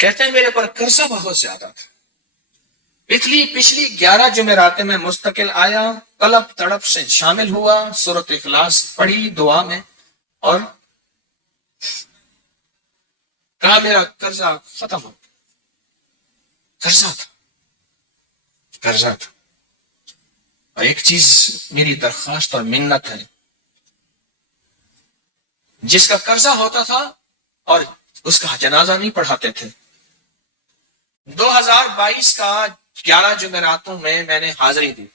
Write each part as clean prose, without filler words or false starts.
کہتے ہیں میرے پر قرضہ بہت زیادہ تھا، پچھلی 11 جمعراتیں میں مستقل آیا، طلب تڑپ سے شامل ہوا، سورۃ اخلاص پڑھی دعا میں، اور کہا میرا قرضہ ختم ہو، قرضہ تھا۔ اور ایک چیز میری درخواست اور منت ہے، جس کا قرضہ ہوتا تھا اور اس کا جنازہ نہیں پڑھاتے تھے، 2022 کا 11 جمعراتوں میں نے حاضری دی۔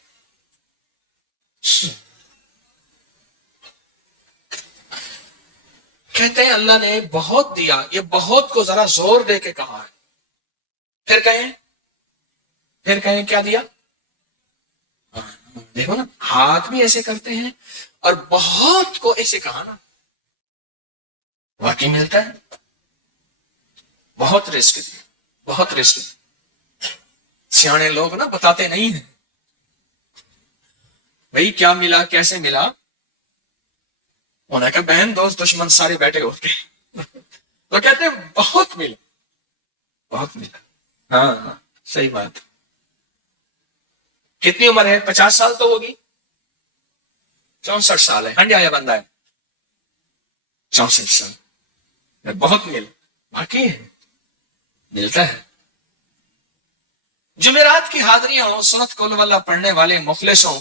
کہتے ہیں اللہ نے بہت دیا، یہ بہت کو ذرا زور دے کے کہا ہے، پھر کہیں کیا دیا؟ دیکھو نا، ہاتھ بھی ایسے کرتے ہیں اور بہت کو ایسے کہا نا، واقعی ملتا ہے، بہت رزق دیا، بہت رزق دیا۔ سیانے لوگ نا بتاتے نہیں ہیں بھئی کیا ملا کیسے ملا، انہوں نے کہا بہن دوست دشمن سارے بیٹھے ہوتے تو کہتے ہیں بہت ملا، بہت ملا۔ ہاں صحیح بات۔ کتنی عمر ہے؟ 50 سال تو ہوگی، 64 سال ہے، ہنڈیا یا بندہ ہے 64 سال، بہت مل، باقی ہے، ملتا ہے۔ جمعرات کی حاضریاں ہوں، سورۃ قل واللہ پڑھنے والے مخلص ہوں،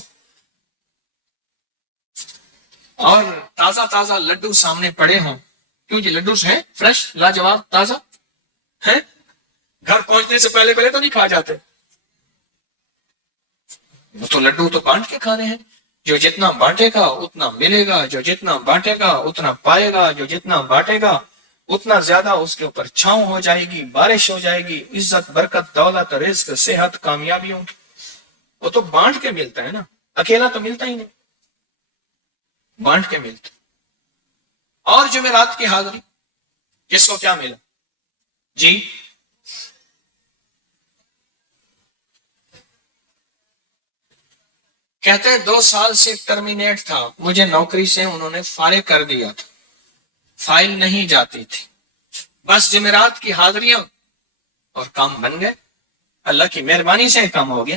اور تازہ لڈو سامنے پڑے ہوں، کیوں جی لڈو ہیں فریش لاجواب تازہ ہیں، گھر پہنچنے سے پہلے تو نہیں کھا جاتے، وہ تو لڈو تو بانٹ کے کھانے ہیں، جو جتنا بانٹے گا اتنا ملے گا، جو جتنا بانٹے گا اتنا پائے گا، جو جتنا بانٹے گا اتنا زیادہ اس کے اوپر چھاؤں ہو جائے گی، بارش ہو جائے گی، عزت برکت دولت رزق صحت کامیابیوں کی، وہ تو بانٹ کے ملتا ہے نا، اکیلا تو ملتا ہی نہیں، بانٹ کے ملتا۔ اور جمعرات کی حاضری کس کو کیا ملا جی؟ کہتے ہیں 2 سال سے ٹرمینیٹ تھا، مجھے نوکری سے انہوں نے فارغ کر دیا تھا، فائل نہیں جاتی تھی، بس جمعرات کی حاضریاں اور کام بن گئے، اللہ کی مہربانی سے کام ہو گیا۔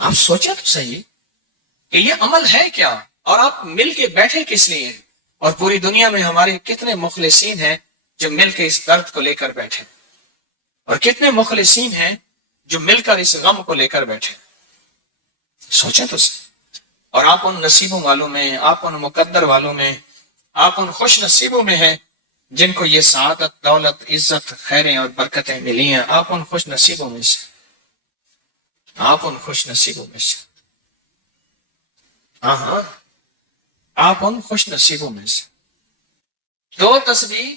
آپ سوچیں تو صحیح کہ یہ عمل ہے کیا، اور آپ مل کے بیٹھے کس لیے ہیں، اور پوری دنیا میں ہمارے کتنے مخلصین ہیں جو مل کے اس درد کو لے کر بیٹھے، اور کتنے مخلصین ہیں جو مل کر اس غم کو لے کر بیٹھے، سوچیں تو صحیح۔ اور آپ ان نصیبوں والوں میں، آپ ان مقدر والوں میں، آپ ان خوش نصیبوں میں ہیں جن کو یہ سعادت دولت عزت خیریں اور برکتیں ملی ہیں، آپ ان خوش نصیبوں میں سے، آپ ان خوش نصیبوں میں سے، ہاں آپ ان خوش نصیبوں میں سے۔ 2 تسبیح،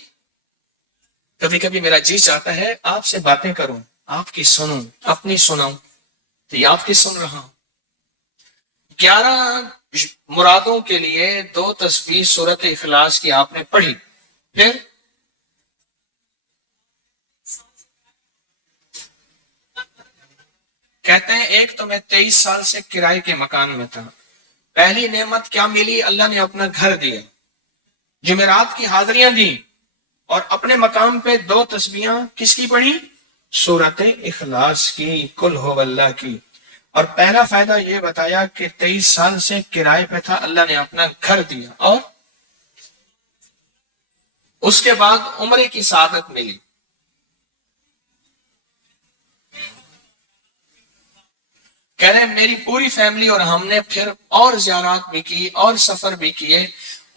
کبھی کبھی میرا جی چاہتا ہے آپ سے باتیں کروں، آپ کی سنوں، اپنی سناؤں، تو یہ آپ کی سن رہا ہوں۔ 11 مرادوں کے لیے 2 تسبیح سورۃ اخلاص کی آپ نے پڑھی، پھر کہتے ہیں ایک تو میں 23 سال سے کرائے کے مکان میں تھا، پہلی نعمت کیا ملی؟ اللہ نے اپنا گھر دیا، جمعرات کی حاضریاں دی، اور اپنے مقام پہ 2 تسبیحاں کس کی پڑھی؟ سورۃ اخلاص کی، قل هو اللہ کی۔ اور پہلا فائدہ یہ بتایا کہ 23 سال سے کرائے پہ تھا، اللہ نے اپنا گھر دیا، اور اس کے بعد عمرے کی سعادت ملی۔ کہہ رہے ہیں میری پوری فیملی اور ہم نے پھر اور زیارات بھی کی اور سفر بھی کیے،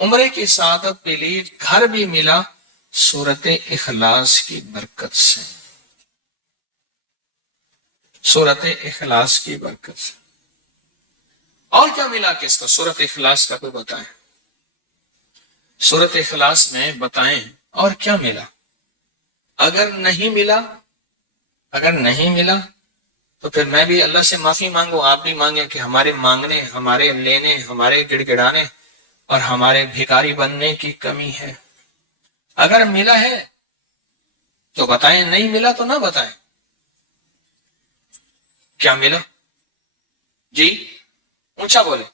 عمرے کی سعادت ملی، گھر بھی ملا، سورۃ اخلاص کی برکت سے، سورۃ اخلاص کی برکت سے۔ اور کیا ملا کس کو؟ سورۃ اخلاص کا کوئی بتائیں، سورۃ اخلاص میں بتائیں اور کیا ملا؟ اگر نہیں ملا تو پھر میں بھی اللہ سے معافی مانگوں، آپ بھی مانگیں کہ ہمارے مانگنے، ہمارے لینے، ہمارے گڑ گڑانے اور ہمارے بھکاری بننے کی کمی ہے۔ اگر ملا ہے تو بتائیں، نہیں ملا تو نہ بتائیں۔ کیا ملا جی؟ اونچا بولے۔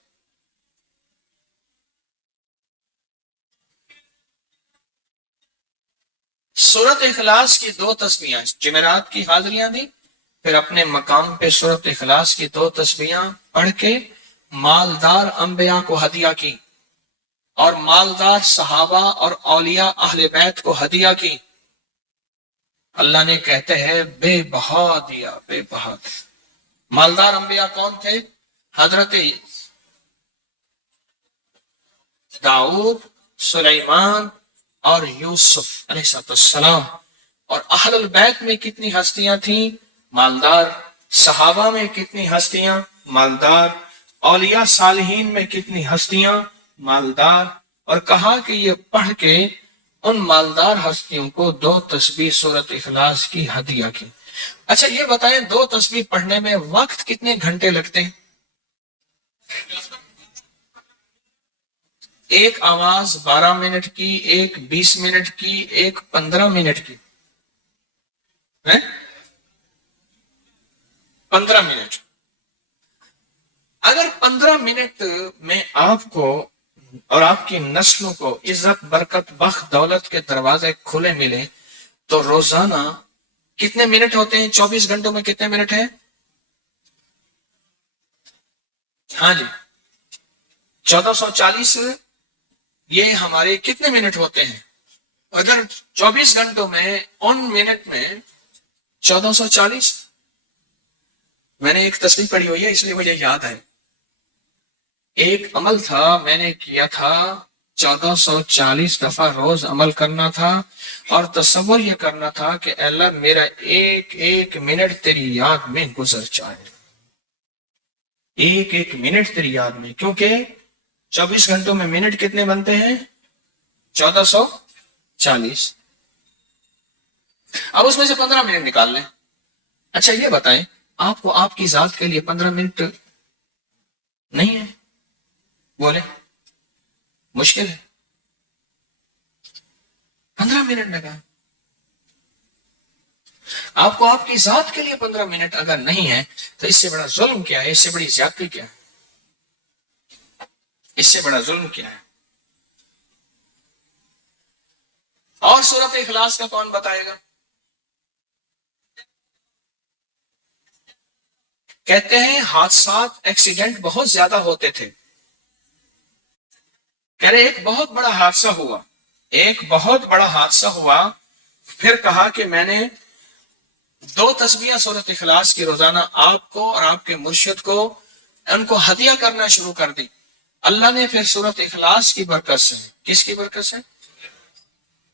سورت اخلاص کی 2 تسبیحاں جمعرات کی حاضریاں دی، پھر اپنے مقام پہ سورت اخلاص کی 2 تسبیحاں پڑھ کے مالدار انبیاء کو ہدیہ کی اور مالدار صحابہ اور اولیاء اہل بیت کو ہدیہ کی۔ اللہ نے کہتے ہیں بے بہا دیا، بے بہا دیا۔ مالدار انبیاء کون تھے؟ حضرت داؤد، سلیمان اور یوسف علیہ السلام۔ اور اہل البیت میں کتنی ہستیاں تھیں؟ مالدار۔ صحابہ میں کتنی ہستیاں؟ مالدار۔ اولیاء صالحین میں کتنی ہستیاں؟ مالدار۔ اور کہا کہ یہ پڑھ کے ان مالدار ہستیوں کو 2 تسبیح سورت اخلاص کی ہدیہ کی۔ اچھا یہ بتائیں 2 تسبیح پڑھنے میں وقت کتنے گھنٹے لگتے ہیں؟ ایک آواز 12 منٹ کی، ایک 20 منٹ کی، ایک 15 منٹ کی، 15 منٹ۔ اگر 15 منٹ میں آپ کو اور آپ کی نسلوں کو عزت، برکت، بخت، دولت کے دروازے کھلے ملے تو روزانہ کتنے منٹ ہوتے ہیں؟ 24 گھنٹوں میں کتنے منٹ ہیں؟ ہاں جی 1440۔ یہ ہمارے کتنے منٹ ہوتے ہیں؟ اگر 24 گھنٹوں میں ان منٹ میں 1440، میں نے ایک تصویر پڑھی ہوئی ہے اس لیے مجھے یاد ہے۔ ایک عمل تھا میں نے کیا تھا 1440 دفعہ روز عمل کرنا تھا، اور تصور یہ کرنا تھا کہ اے اللہ میرا ایک ایک منٹ تیری یاد میں گزر جائے، ایک ایک منٹ تیری یاد میں، کیونکہ 24 گھنٹوں میں منٹ کتنے بنتے ہیں؟ 1440۔ اب اس میں سے 15 منٹ نکال لیں۔ اچھا یہ بتائیں آپ کو آپ کی ذات کے لیے 15 منٹ نہیں ہے؟ بولے مشکل ہے؟ 15 منٹ لگا آپ کو آپ کی ذات کے لیے 15 منٹ اگر نہیں ہے تو اس سے بڑا ظلم کیا ہے؟ اس سے بڑی زیادتی کیا ہے؟ اس سے بڑا ظلم کیا ہے؟ اور سورت اخلاص کا کون بتائے گا؟ کہتے ہیں حادثات، ایکسیڈنٹ بہت زیادہ ہوتے تھے۔ کہہ رہے ایک بہت بڑا حادثہ ہوا، ایک بہت بڑا حادثہ ہوا، پھر کہا کہ میں نے 2 تسبیحاں سورت اخلاص کی روزانہ آپ کو اور آپ کے مرشد کو ان کو ہدیہ کرنا شروع کر دی۔ اللہ نے پھر سورت اخلاص کی برکت سے، کس کی برکت سے؟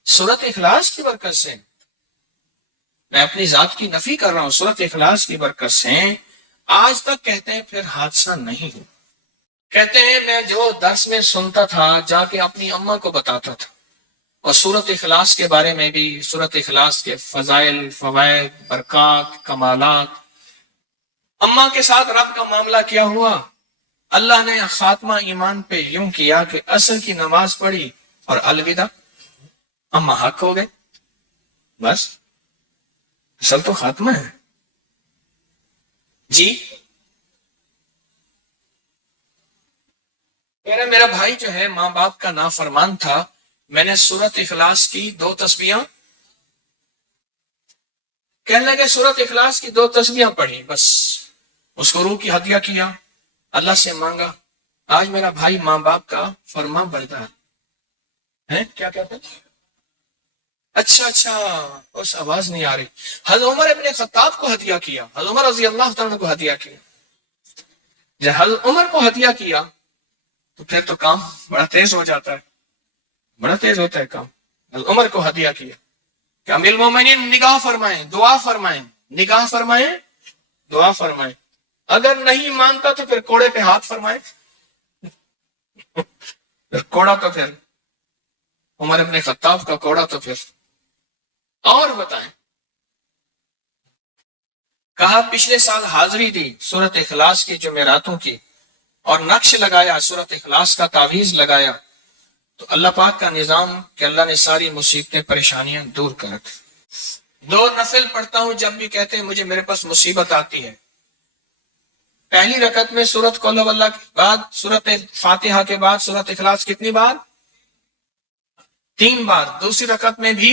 سورت اخلاص کی برکت سے، میں اپنی ذات کی نفی کر رہا ہوں، سورت اخلاص کی برکت سے آج تک کہتے ہیں پھر حادثہ نہیں ہو۔ کہتے ہیں میں جو درس میں سنتا تھا جا کے اپنی اماں کو بتاتا تھا، اور سورت اخلاص کے بارے میں بھی، سورت اخلاص کے فضائل، فوائد، برکات، کمالات۔ اماں کے ساتھ رب کا معاملہ کیا ہوا؟ اللہ نے خاتمہ ایمان پہ یوں کیا کہ عصر کی نماز پڑھی اور الوداع، اماں حق ہو گئے، بس اصل تو خاتمہ ہے جی۔ میرا بھائی جو ہے ماں باپ کا نافرمان تھا، میں نے سورت اخلاص کی 2 تسبیحاں، کہنے لگے سورت اخلاص کی 2 تسبیحاں پڑھی، بس اس کو روح کی ہدیہ کیا، اللہ سے مانگا۔ آج میرا بھائی ماں باپ کا فرما بردار ہے۔ کیا کہتے ہیں؟ اچھا اس آواز نہیں آ رہی۔ حضرت عمر ابن خطاب کو ہدیہ کیا، حضرت عمر رضی اللہ تعالیٰ کو ہدیہ کیا۔ جب حضرت عمر کو ہدیہ کیا تو پھر تو کام بڑا تیز ہو جاتا ہے، بڑا تیز ہوتا ہے کام۔ حضرت عمر کو ہدیہ کیا کہ امیر المومنین نگاہ فرمائیں، دعا فرمائیں، نگاہ فرمائیں، دعا فرمائیں، اگر نہیں مانتا تو پھر کوڑے پہ ہاتھ فرمائیں۔ پھر کوڑا تو پھر عمر ابن خطاب کا کوڑا تو پھر اور بتائیں۔ کہا پچھلے سال حاضری دی سورت اخلاص کی جمعراتوں کی، اور نقش لگایا، سورت اخلاص کا تعویذ لگایا، تو اللہ پاک کا نظام کہ اللہ نے ساری مصیبتیں، پریشانیاں دور کر دی۔ 2 نفل پڑھتا ہوں جب بھی کہتے ہیں مجھے میرے پاس مصیبت آتی ہے۔ پہلی رکعت میں سورت قل ہو اللہ کے بعد، سورت فاتحہ کے بعد سورت اخلاص کتنی بار؟ 3 بار۔ دوسری رکعت میں بھی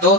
2